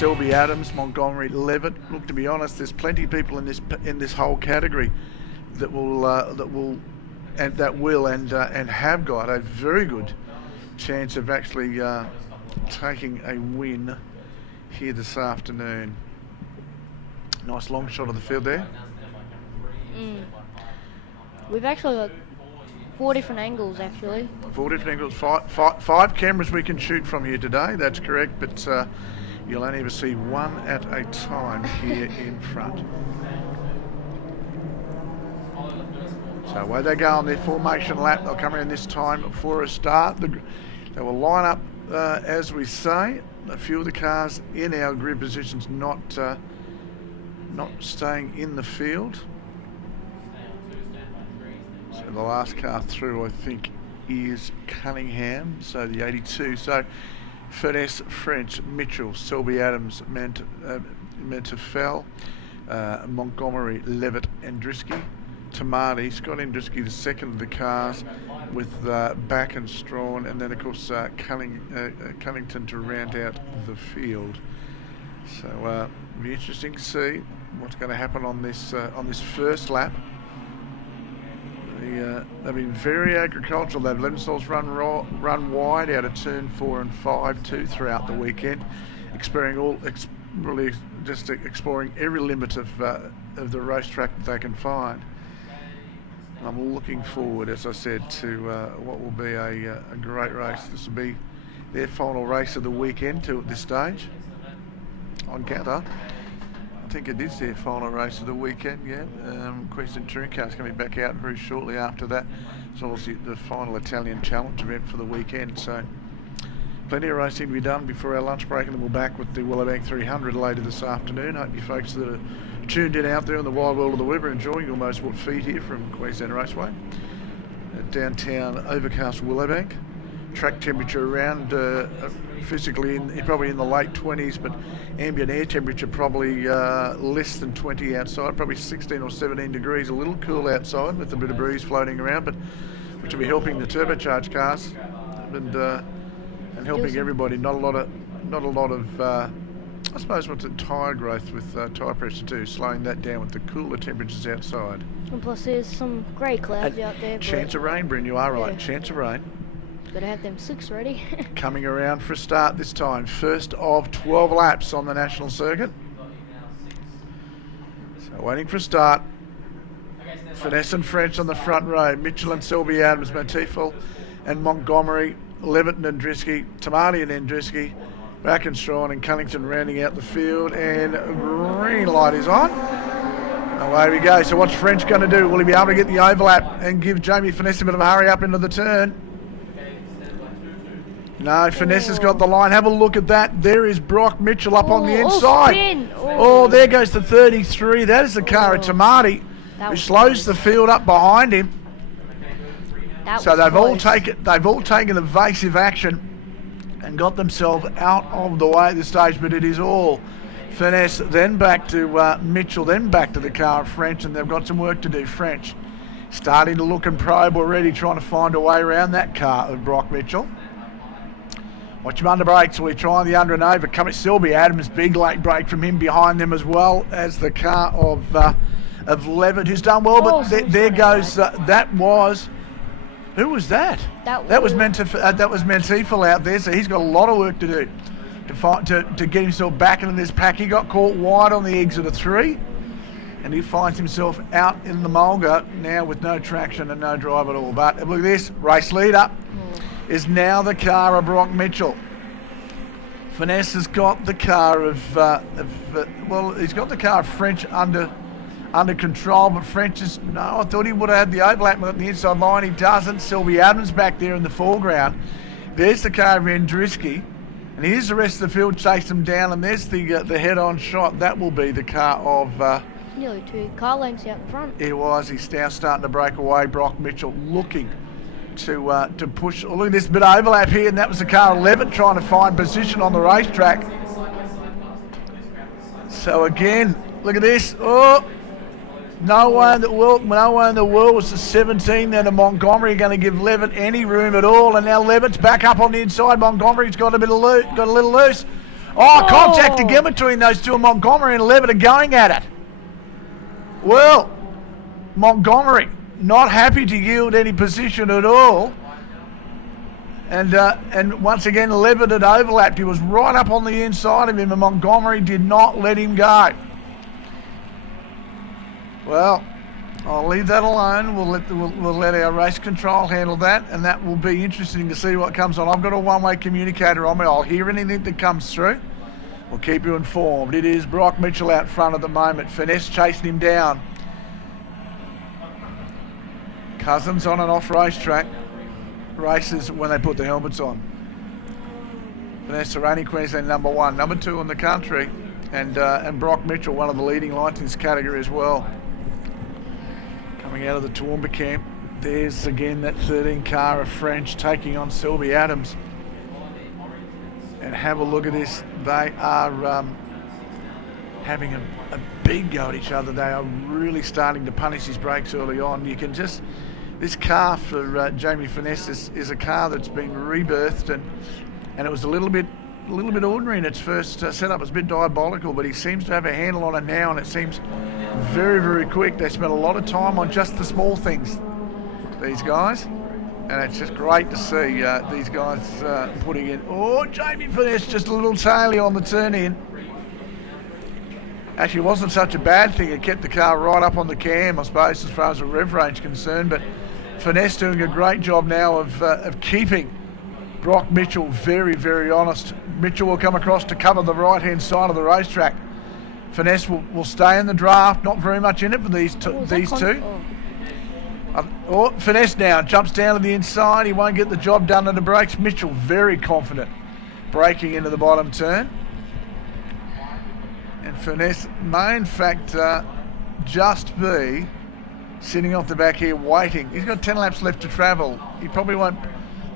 Selby Adams, Montgomery, Levitt. Look, to be honest, there's plenty of people in this whole category that will and have got a very good chance of actually taking a win here this afternoon. Nice long shot of the field there. We've actually got 4 different angles, actually. 4 different angles. Five cameras we can shoot from here today. That's correct, but you'll only ever see one at a time here in front. So away they go on their formation lap. They'll come around this time for a start. They will line up as we say. A few of the cars in our grid positions not staying in the field. So the last car through, I think, is Cunningham, so the 82. So Furness, French, Mitchell, Selby Adams, Mentefell, Montgomery, Levitt, Andriski, Tamati, Scott Andriski, the second of the cars, with Back and Strawn, and then of course Cunnington to round out the field. So it'll be interesting to see what's going to happen on this first lap. They've been very agricultural. They've let themselves run wide out of turn 4 and 5 too throughout the weekend, exploring every limit of the racetrack that they can find. I'm looking forward, as I said, to what will be a great race. This will be their final race of the weekend too at this stage. On counter, I think it is their final race of the weekend, yeah. Queensland Touring Car's coming back out very shortly after that. It's obviously the final Italian Challenge event for the weekend, so plenty of racing to be done before our lunch break, and then we're back with the Willowbank 300 later this afternoon. Hope you folks that are tuned in out there in the wide world of the web are enjoying your motorsport feed here from Queensland Raceway at downtown overcast Willowbank. Track temperature around physically probably in the late 20s, but ambient air temperature probably less than 20 outside, probably 16 or 17 degrees, a little cool outside with a bit of breeze floating around, but which will be helping the turbocharged cars and helping everybody. Not a lot of I suppose what's it, tyre growth with tyre pressure too, slowing that down with the cooler temperatures outside. And plus there's some grey clouds out there. Chance of rain, Bryn, you are right, yeah. Chance of rain. Gotta have them 6 ready. Coming around for a start this time. First of 12 laps on the national circuit. So waiting for a start. Finesse and French on the front row. Mitchell and Selby Adams, Montefiore and Montgomery, Levitt and Andriski, Tamati and Andriski, Back and Strawn and Cunnington rounding out the field, and green light is on. Away we go. So what's French going to do? Will he be able to get the overlap and give Jamie Finesse a bit of a hurry up into the turn? No, Finesse has got the line. Have a look at that. There is Brock Mitchell up on the inside. Oh, there goes the 33. That is the car of Tamati, who slows the field up behind him. So they've all taken evasive action and got themselves out of the way at this stage, but it is all Finesse, then back to Mitchell, then back to the car of French, and they've got some work to do. French starting to look and probe already, trying to find a way around that car of Brock Mitchell. Watch him under brakes. We're trying the under and over. Coming Selby Adams, big late break from him behind them, as well as the car of Levitt, who's done well. But there goes. That was. Who was that? That was Mentiful out there. So he's got a lot of work to do to get himself back into this pack. He got caught wide on the exit of 3, and he finds himself out in the mulga now with no traction and no drive at all. But look at this race leader. Is now the car of Brock Mitchell. Finesse has got the car of he's got the car of French under control, but French is, no, I thought he would have had the overlap on the inside line. He doesn't. Selby Adams back there in the foreground. There's the car of Andriski, and here's the rest of the field chase them down, and there's the head-on shot. That will be the car of nearly 2 car lengths out in front. He's now starting to break away. Brock Mitchell looking to push. Oh, look at this bit of overlap here, and that was the car 11 trying to find position on the racetrack. So again, look at this. Oh, no one in the world was the 17 then, and Montgomery going to give Levitt any room at all, and now Levitt's back up on the inside. Montgomery's got a little loose. Oh, contact again between those two, Montgomery and Levitt are going at it. Well, Montgomery not happy to yield any position at all. And once again, Levitt had overlapped. He was right up on the inside of him, and Montgomery did not let him go. Well, I'll leave that alone. We'll let our race control handle that, and that will be interesting to see what comes on. I've got a one-way communicator on me. I'll hear anything that comes through. We'll keep you informed. It is Brock Mitchell out front at the moment. Finesse chasing him down. Cousins on and off racetrack. Races when they put the helmets on. Vanessa Rainey, Queensland number 1, number 2 in the country, and Brock Mitchell, one of the leading lights in this category as well. Coming out of the Toowoomba camp, there's again that 13 car of French taking on Sylvie Adams. And have a look at this. They are having a big go at each other. They are really starting to punish his brakes early on. You can just. This car for Jamie Finesse is a car that's been rebirthed, and it was a little bit ordinary in its first setup. It's a bit diabolical, but he seems to have a handle on it now, and it seems very, very quick. They spent a lot of time on just the small things, these guys, and it's just great to see these guys putting in. Oh, Jamie Finesse just a little taily on the turn in. Actually, it wasn't such a bad thing. It kept the car right up on the cam, I suppose, as far as the rev range is concerned, but Finesse doing a great job now of keeping Brock Mitchell very, very honest. Mitchell will come across to cover the right-hand side of the racetrack. Finesse will stay in the draft. Not very much in it for these two. Finesse now jumps down to the inside. He won't get the job done at the brakes. Mitchell very confident, braking into the bottom turn. And Finesse may in fact just be sitting off the back here waiting. He's got 10 laps left to travel. He probably won't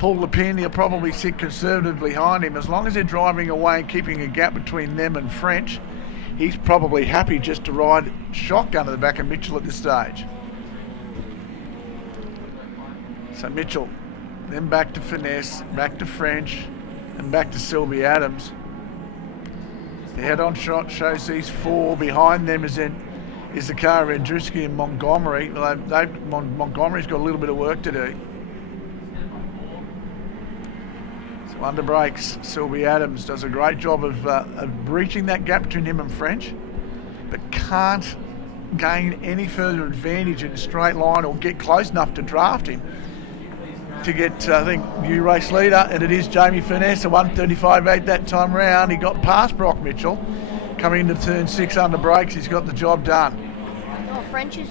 pull the pin. He'll probably sit conservatively behind him. As long as they're driving away and keeping a gap between them and French, he's probably happy just to ride shotgun to the back of Mitchell at this stage. So Mitchell, then back to Finesse, back to French, and back to Sylvie Adams. The head-on shot shows these 4. Behind them is the car of Andruski and Montgomery. Montgomery's got a little bit of work to do. So under brakes, Sylvie Adams does a great job of breaching that gap between him and French, but can't gain any further advantage in a straight line or get close enough to draft him to get, I think, new race leader, and it is Jamie Finesse, a 135.8 that time round. He got past Brock Mitchell. Coming into turn 6 under brakes, he's got the job done. Oh, French has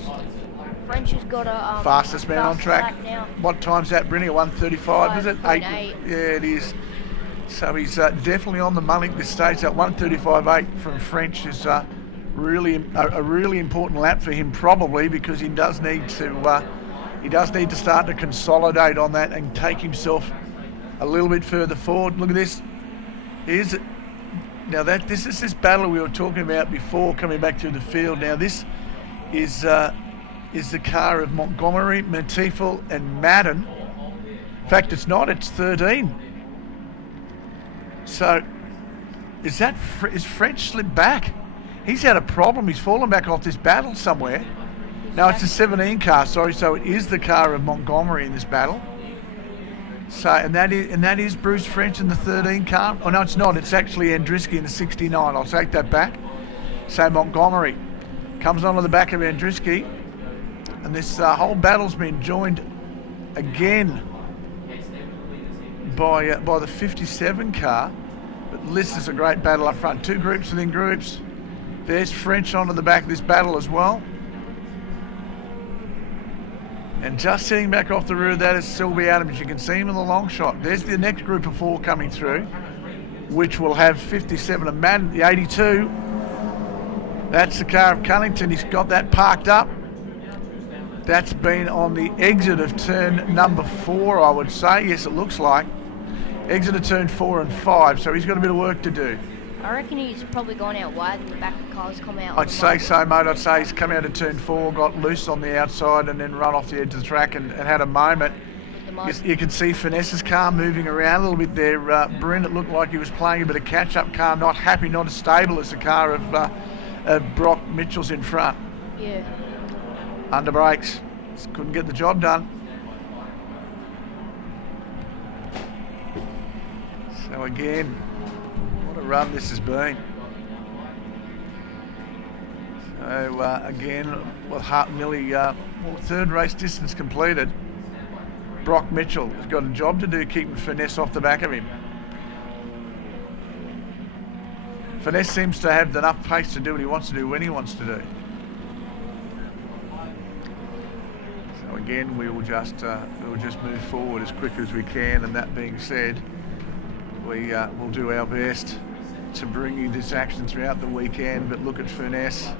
got a fastest man on track. Now. What time's that, Brinny? 135, is it? 8. Yeah, it is. So he's definitely on the money at this stage. That 135.8 from French is really a really important lap for him, probably, because he does need to start to consolidate on that and take himself a little bit further forward. Look at this. This is this battle we were talking about before coming back through the field. Now this is the car of Montgomery, Montefiore and Madden. In fact, it's not. It's 13. So is French slipped back? He's had a problem. He's fallen back off this battle somewhere. No, it's the 17 car, sorry. So it is the car of Montgomery in this battle. So and that is Bruce French in the 13 car. Oh no, it's not. It's actually Andruski in the 69. I'll take that back. So Montgomery comes onto the back of Andruski, and this whole battle's been joined again by the 57 car. But this is a great battle up front. 2 groups within groups. There's French onto the back of this battle as well. And just sitting back off the rear of that is Sylvie Adams. You can see him in the long shot. There's the next group of 4 coming through, which will have 57 and Madden, the 82. That's the car of Cunnington. He's got that parked up. That's been on the exit of turn number 4, I would say. Yes, it looks like. Exit of turn 4 and 5, so he's got a bit of work to do. I reckon he's probably gone out wide and the back of the car's come out. I'd say so, mate. I'd say he's come out of turn 4, got loose on the outside and then run off the edge of the track and had a moment. the mud. You can see Finesse's car moving around a little bit there. Bryn, it looked like he was playing a bit of catch-up car, not happy, not as stable as the car of Brock Mitchell's in front. Yeah. Under brakes. Just couldn't get the job done. So again, what a run this has been. So again, nearly third race distance completed. Brock Mitchell has got a job to do keeping Finesse off the back of him. Finesse seems to have enough pace to do what he wants to do when he wants to do. So again, we'll just move forward as quick as we can. And that being said, we will do our best to bring you this action throughout the weekend. But look at Finesse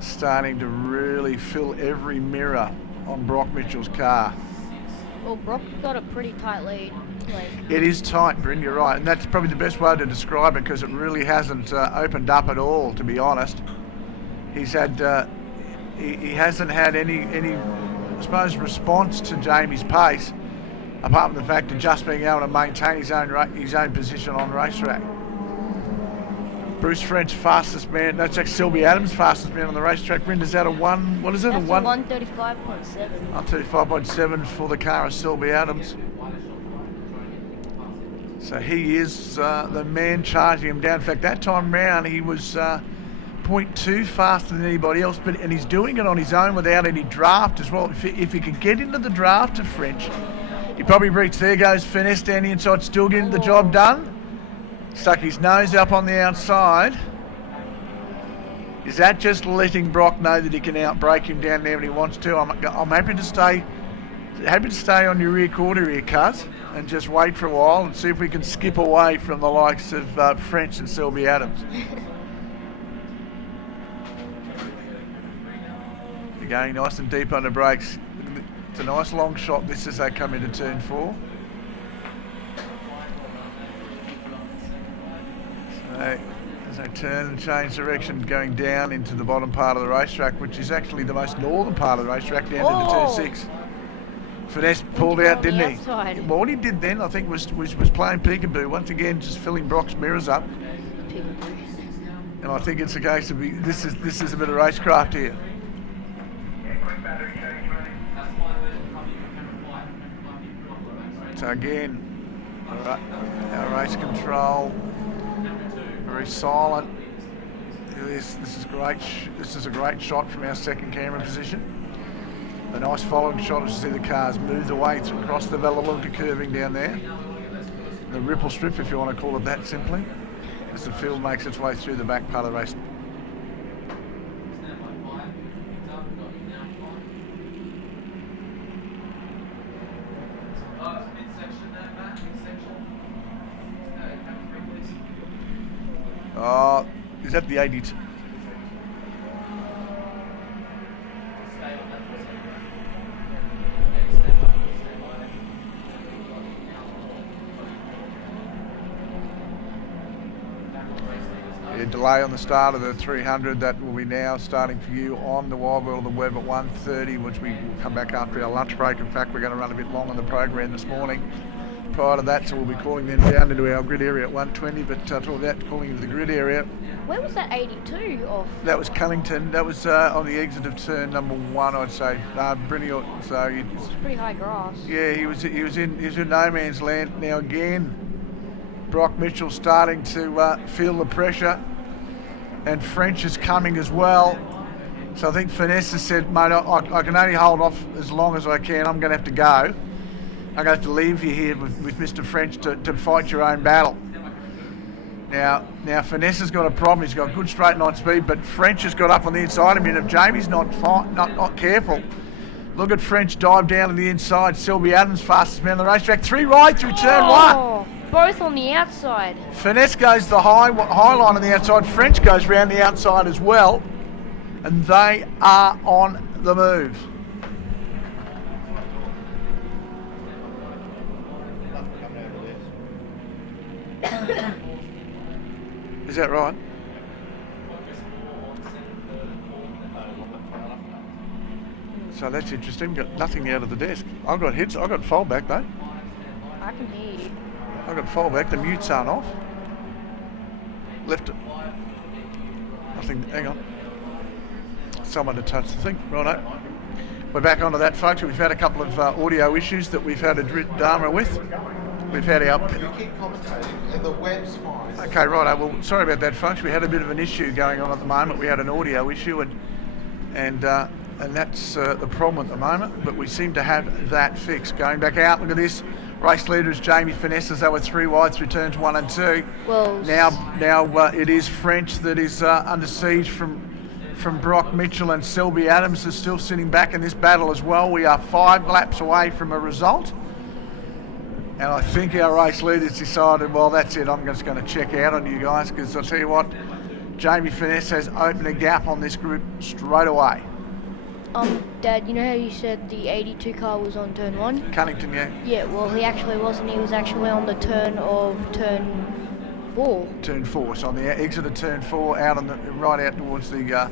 starting to really fill every mirror on Brock Mitchell's car. Well, Brock got a pretty tight lead. It is tight, Bryn, you're right, and that's probably the best way to describe it, because it really hasn't opened up at all, to be honest. He's had he hasn't had any I suppose response to Jamie's pace, apart from the fact of just being able to maintain his own position on racetrack. Bruce French, fastest man. That's actually Sylvie Adams, fastest man on the racetrack. Bryn, is that a one? What is it? That's a 1:35.7. 1:35.7 for the car of Sylvie Adams. So he is the man charging him down. In fact, that time round he was 0.2 faster than anybody else, and he's doing it on his own without any draft as well. If he could get into the draft of French, he probably reached. There goes Finesse down the inside, still getting the job done. Stuck his nose up on the outside. Is that just letting Brock know that he can outbrake him down there when he wants to? I'm happy to stay on your rear quarter here, cuz, and just wait for a while and see if we can skip away from the likes of French and Sylvie Adams. You're going nice and deep on the brakes. It's a nice long shot this as they come into turn 4. So, as they turn and change direction, going down into the bottom part of the racetrack, which is actually the most northern part of the racetrack, down into turn 6. Finesse pulled out, didn't he? Well, what he did then, I think, was playing peekaboo. Once again, just filling Brock's mirrors up. And I think it's a case of this is a bit of racecraft here. So again, our race control, very silent. This is great. This is a great shot from our second camera position. A nice following shot as you see the cars move the way across the Villalunga curving down there. The ripple strip, if you want to call it that simply, as the field makes its way through the back part of the race. Is that the 82? Delay on the start of the 300. That will be now starting for you on the Wild World of the Web at 1:30, which we will come back after our lunch break. In fact, we're going to run a bit long on the program this morning. Prior to that, so we'll be calling them down into our grid area at 1:20, but for that, calling into the grid area. Where was that 82 off? That was Cunnington. That was on the exit of turn number 1, I'd say. Briniot. So it's pretty high grass. Yeah, he was in no man's land. Now again, Brock Mitchell starting to feel the pressure, and French is coming as well. So I think Finesse has said, mate, I can only hold off as long as I can. I'm going to have to go. I'm going to have to leave you here with Mr. French to fight your own battle. Now Finesse has got a problem. He's got good straight line speed, but French has got up on the inside of him. And if Jamie's not careful, look at French dive down to the inside. Sylvie Adams, fastest man on the racetrack. 3 right through turn 1. Both on the outside. Finesse goes the high line on the outside. French goes round the outside as well, and they are on the move. Is that right? So that's interesting. Got nothing out of the desk. I've got hits. I've got fold back though. I can hear you. I've got fold back. The mutes aren't off. Left it. Nothing. Hang on. Someone to touch the thing. Righto. We're back onto that, folks. We've had a couple of audio issues that we've had a drama with. We've had our... You keep commentating and the web's fine. Okay, righto. Well, sorry about that, folks. We had a bit of an issue going on at the moment. We had an audio issue and that's the problem at the moment. But we seem to have that fixed. Going back out, look at this. Race leader is Jamie Finesse as they were 3 wide through turns 1 and 2. Well, now it is French that is under siege from Brock Mitchell, and Selby Adams is still sitting back in this battle as well. We are 5 laps away from a result. And I think our race leaders decided, well, that's it. I'm just going to check out on you guys because I'll tell you what, Jamie Finesse has opened a gap on this group straight away. Dad, you know how you said the 82 car was on turn 1? Cunnington, yeah. Yeah, well, he actually wasn't. He was actually on the turn of turn 4. Turn 4, so on the exit of turn 4, out on the right out towards the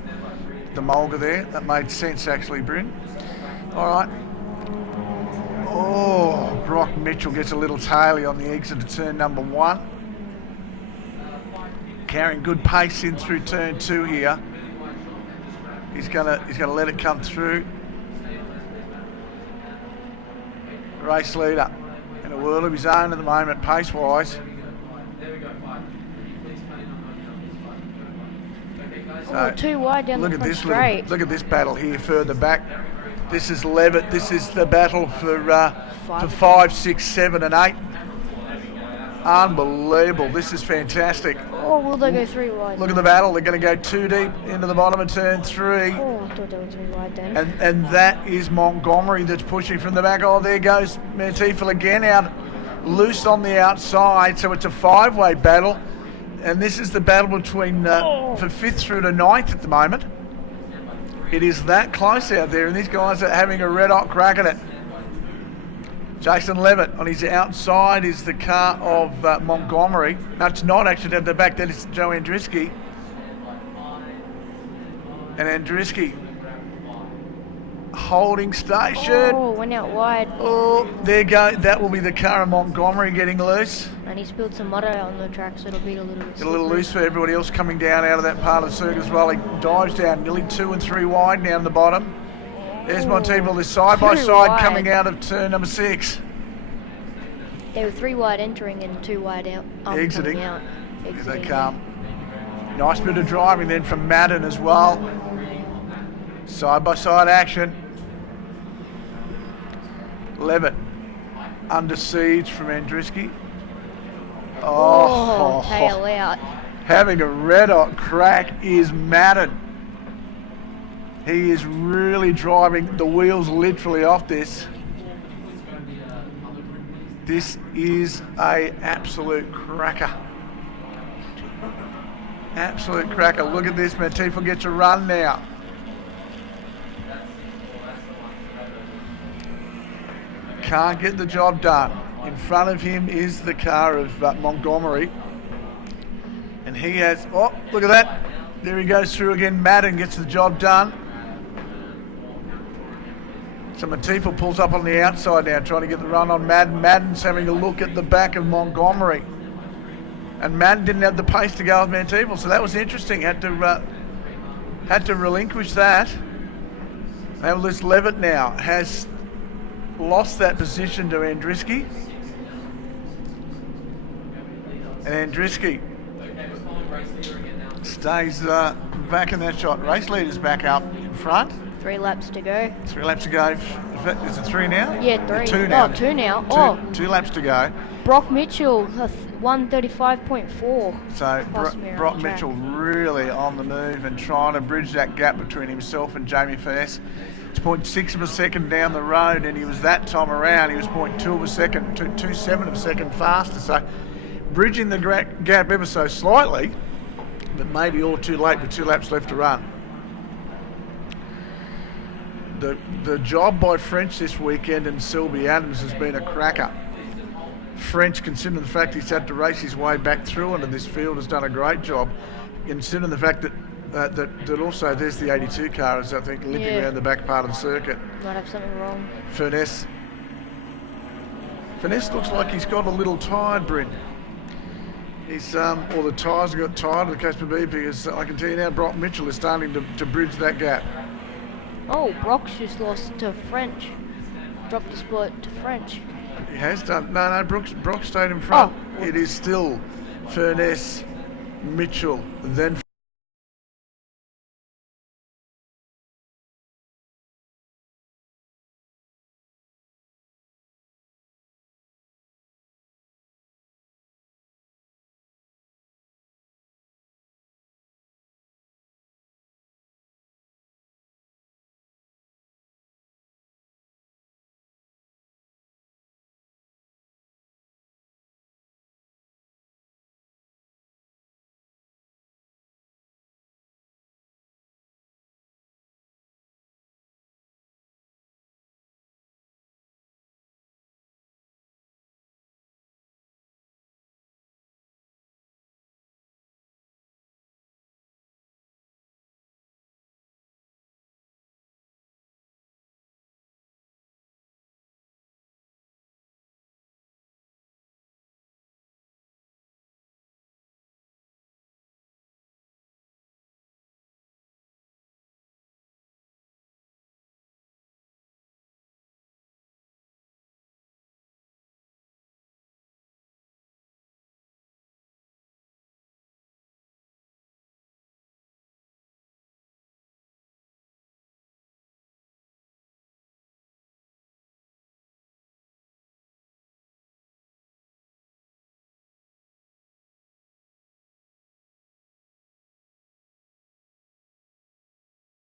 mulga there. That made sense actually, Bryn. All right. Oh, Brock Mitchell gets a little taily on the exit of turn number 1. Carrying good pace in through turn 2 here. He's gonna let it come through. Race leader in a world of his own at the moment, pace wise. So, 2 wide down the front straight. Look at this battle here further back. This is Levitt. This is the battle for 5, 6, 7 and 8. Unbelievable. This is fantastic. Oh, will they go 3 wide? Look at the battle. They're going to go 2 deep into the bottom of turn 3. Oh, I thought they were 3 wide then. And that is Montgomery that's pushing from the back. Oh, there goes Mantifel again out loose on the outside. So it's a 5-way battle. And this is the battle between for 5th through to 9th at the moment. It is that close out there, and these guys are having a red-hot crack at it. Jason Levitt on his outside is the car of Montgomery. No, it's not actually at the back. That is Joe Andriski. And Andriski holding station. Oh, went out wide. Oh, there you go. That will be the car of Montgomery getting loose. And he spilled some mud out on the track, so it'll be a little bit Get a little loose for everybody else coming down out of that part of the circuit as well. He dives down nearly 2 and 3 wide down the bottom. There's Montevideo, this side-by-side coming out of turn number 6. They were 3 wide entering and 2 wide out. Exiting. Coming out. As they come. Nice bit of driving then from Madden as well. Side-by-side action. Levitt under siege from Andriski. Oh, tail out. Having a red-hot crack is Madden. He is really driving the wheels literally off this. This is a absolute cracker. Absolute cracker. Look at this. Mantifel gets a run now. Can't get the job done. In front of him is the car of Montgomery. And he has, oh, look at that. There he goes through again. Madden gets the job done. So Mantifel pulls up on the outside now, trying to get the run on Madden. Madden's having a look at the back of Montgomery. And Madden didn't have the pace to go with Mantifel, so that was interesting. Had to relinquish that. Now this Levitt now has lost that position to Andriski. And Andriski stays back in that shot. Race leader's back up in front. 3 laps to go. 3 laps to go. Is it 3 now? Yeah, 3. 2 now. Oh, 2 now. 2 laps to go. Brock Mitchell, 135.4. So Brock Mitchell really on the move and trying to bridge that gap between himself and Jamie Finesse. It's 0.6 of a second down the road, and he was that time around. He was 0.2 of a second, 0.27 of a second faster. So bridging the gap ever so slightly, but maybe all too late with 2 laps left to run. The job by French this weekend and Selby Adams has been a cracker. French, considering the fact he's had to race his way back through into this field, has done a great job. Considering the fact that that also, there's the 82 car, is I think limping around the back part of the circuit. Might have something wrong. Furness looks like he's got a little tired, Bryn. He's or the tyres got tired, the case may be, because I can tell you now, Brock Mitchell is starting to bridge that gap. Oh, Brock's just lost to French. Dropped the split to French. He has done. No, Brock stayed in front. Oh. It is still Furness, Mitchell, then